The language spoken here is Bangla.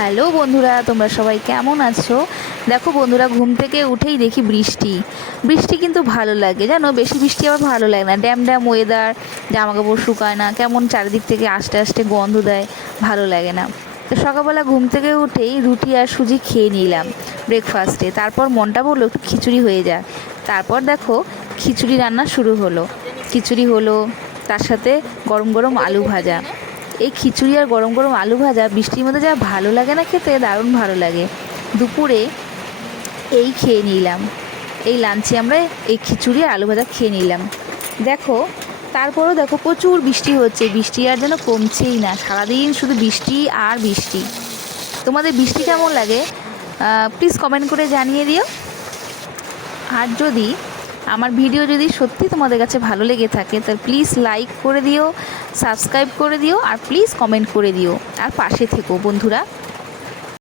হ্যালো বন্ধুরা, তোমরা সবাই কেমন আছো? দেখো বন্ধুরা, ঘুম থেকে উঠেই দেখি বৃষ্টি। বৃষ্টি কিন্তু ভালো লাগে, জানো, বেশি বৃষ্টি আবার ভালো লাগে না। ড্যাম ড্যাম ওয়েদার, জামা কাপড় শুকায় না, কেমন চারিদিক থেকে আস্তে আস্তে গন্ধ দেয়, ভালো লাগে না। তো সকালবেলা ঘুম থেকে উঠেই রুটি আর সুজি খেয়ে নিলাম ব্রেকফাস্টে। তারপর মনটা বললো একটু খিচুড়ি হয়ে যাক। তারপর দেখো খিচুড়ি রান্না শুরু হলো। খিচুড়ি হলো, তার সাথে গরম গরম আলু ভাজা। এই খিচুড়ি আর গরম গরম আলু ভাজা বৃষ্টির মধ্যে যা ভালো লাগে না, খেতে দারুণ ভালো লাগে। দুপুরে এই খেয়ে নিলাম, এই লাঞ্চে আমরা এই খিচুড়ি আর আলু ভাজা খেয়ে নিলাম। দেখো, তারপরেও দেখো প্রচুর বৃষ্টি হচ্ছে, বৃষ্টি আর যেন কমছেই না, সারাদিন শুধু বৃষ্টি আর বৃষ্টি। তোমাদের বৃষ্টি কেমন লাগে প্লিজ কমেন্ট করে জানিয়ে দিও। আর যদি আমার ভিডিও যদি সত্যি তোমাদের কাছে ভালো লেগে থাকে তাহলে প্লিজ লাইক করে দিও, সাবস্ক্রাইব করে দিও, আর প্লিজ কমেন্ট করে দিও, আর পাশে থেকো বন্ধুরা।